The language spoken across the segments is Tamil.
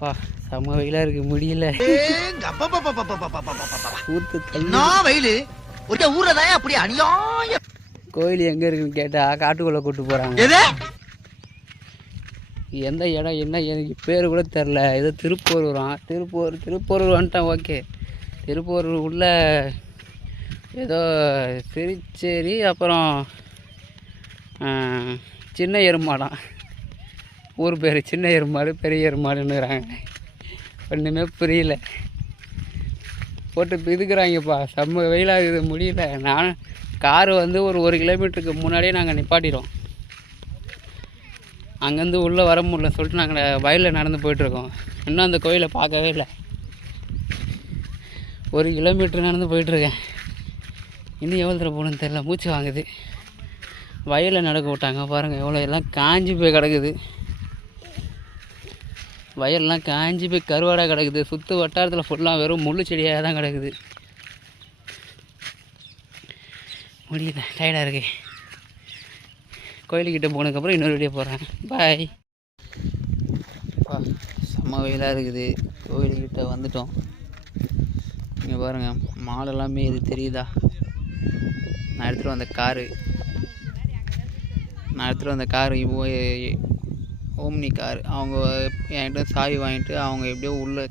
பா செம்ம வெயிலாக இருக்குது முடியல. ஊர்லதான் அப்படி அநியாயம். கோயில் எங்கே இருக்குன்னு கேட்டால் காட்டுக்குள்ளே கூப்பிட்டு போகிறாங்க. எந்த இடம் என்ன எனக்கு பேர் கூட தெரில. ஏதோ திருப்பூர்வரம். திருப்பூர் வந்துட்டேன். ஓகே, திருப்பூர் உள்ள ஏதோ திருச்சேரி, அப்புறம் சின்ன எருமாடாம் ஊர் பேர். சின்ன எருமாடு பெரிய எருமாடுன்னுறாங்க. ஒன்றுமே புரியல. போட்டு பிதுக்குறாங்கப்பா. செம்ம வெயிலாகுது முடியல. நான் காரு வந்து ஒரு கிலோமீட்டருக்கு முன்னாடியே நாங்கள் நிப்பாட்டிடுவோம். அங்கேருந்து உள்ளே வர முடியல சொல்லிட்டு நாங்கள் வயலில் நடந்து போயிட்டுருக்கோம். இன்னும் அந்த கோயிலை பார்க்கவே இல்லை. 1 கிலோமீட்டர் நடந்து போயிட்டுருக்கேன். இன்னும் எவ்வளோ தூரம் போகணுன்னு தெரில. மூச்சு வாங்குது. வயலில் நடக்க விட்டாங்க பாருங்கள். எவ்வளோ எல்லாம் காஞ்சி போய் கிடக்குது. வயல்லாம் காஞ்சி போய் கருவாடாக கிடக்குது. சுற்று வட்டாரத்தில் ஃபுல்லாக வெறும் முள் செடியாக தான் கிடக்குது. முடியல, டயர்டாக இருக்கு. கோயிலுக்கிட்ட போனதுக்கப்புறம் இன்னொரு வீடியோ போடுறேன். பாய். செம்ம வெயிலாக இருக்குது. கோயிலுக்கிட்ட வந்துட்டோம். இங்கே பாருங்கள், மாலெல்லாமே இது தெரியுதா? நான் எடுத்துகிட்டு வந்த காரு ஓம்னி கார். அவங்க என்கிட்ட சாவி வாங்கிட்டு அவங்க எப்படியோ உள்ளே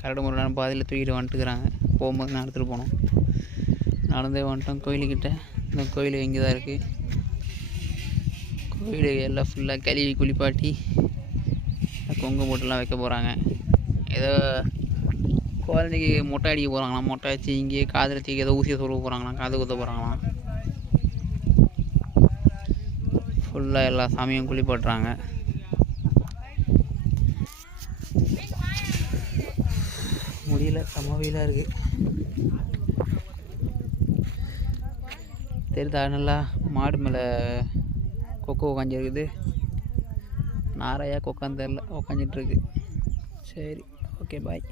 கரடு முறையான பாதையில் தூக்கிட்டு வந்துட்டுக்கிறாங்க. போகும்போது நான் எடுத்துகிட்டு போனோம். நடந்தே வந்துட்டோம் கோயிலுக்கிட்ட. இந்த கோயில் இங்கே தான் இருக்குது. கோயில் எல்லாம் ஃபுல்லாக கழுவி குளிப்பாட்டி கொங்கு மூட்டைலாம் வைக்க போகிறாங்க. ஏதோ குழந்தைக்கு மொட்டை அடிக்க போகிறாங்களாம். மொட்டை வச்சு இங்கேயே காதில் தூக்கி ஏதோ ஊசியை சொல்ல போகிறாங்களாம். காது குத்த போகிறாங்களாம். ஃபுல்லாக எல்லா சாமியும் குளிப்பாட்டுறாங்க. முடியல, செம்ம வெயிலாக இருக்குது. தெரியுதா? நல்லா மாடு மேலே கொக்கு உக்காஞ்சிருக்குது. நாரையா கொக்கான்னு தெரில, உக்காஞ்சிட்ருக்கு. சரி, ஓகே, பாய்.